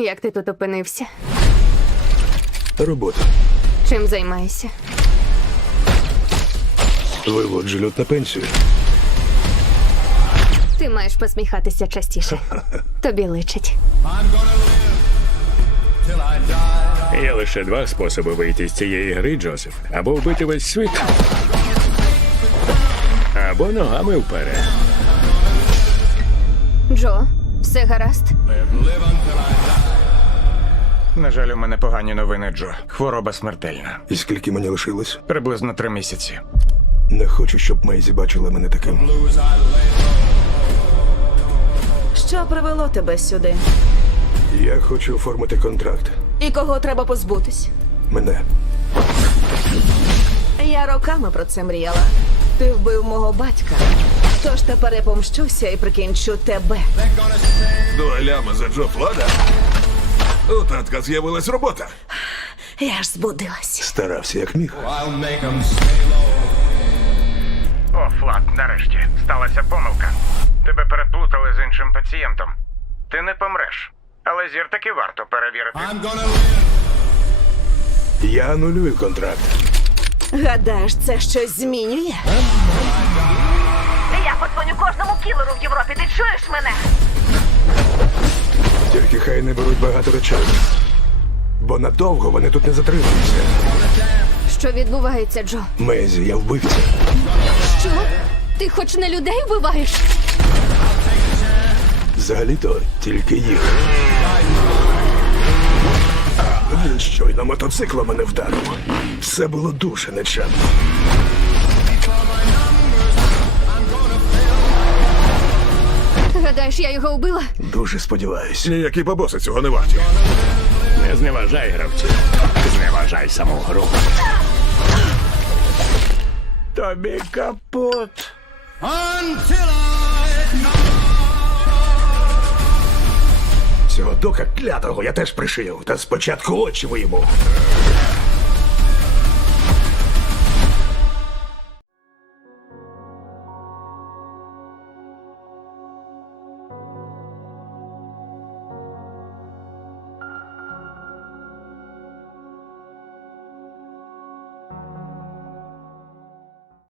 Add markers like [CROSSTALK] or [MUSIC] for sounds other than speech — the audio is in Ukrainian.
Як ти тут опинився? Робота. Чим займаєшся? Виводжу льот на пенсію. Ти маєш посміхатися частіше. [LAUGHS] Тобі личить. Є лише два способи вийти з цієї гри, Джозеф. Або вбити весь світ. Або ногами вперед. Джо, все гаразд? На жаль, у мене погані новини, Джо. Хвороба смертельна. І скільки мені лишилось? Приблизно три місяці. Не хочу, щоб Мейзі бачила мене таким. Що привело тебе сюди? Я хочу оформити контракт. І кого треба позбутись? Мене. Я роками про це мріяла. Ти вбив мого батька. Тож тепер я помщуся і прикінчу тебе. Ляма за Джо Флада? У татка з'явилась робота. Я ж збудилась. Старався як міг. О, Флат, нарешті. Сталася помилка. Тебе переплутали з іншим пацієнтом. Ти не помреш. Але зір таки варто перевірити. Я анулюю контракт. Гадаєш, це щось змінює? Подзвоню кожному кілеру в Європі. Ти чуєш мене? Тільки хай не беруть багато речей. Бо надовго вони тут не затримуються. Що відбувається, Джо? Мейзі, я вбивця. Що? Ти хоч не людей вбиваєш? Взагалі-то тільки їх. Він щойно мотоцикла мене вдарив. Все було дуже нечемно. Гадаєш, я його вбила? Дуже сподіваюсь. Ніякі бабоси цього не варті. Не зневажай гравців. Зневажай саму гру. Тобі капут. Цього дока клятого я теж пришив, та спочатку очі вийму.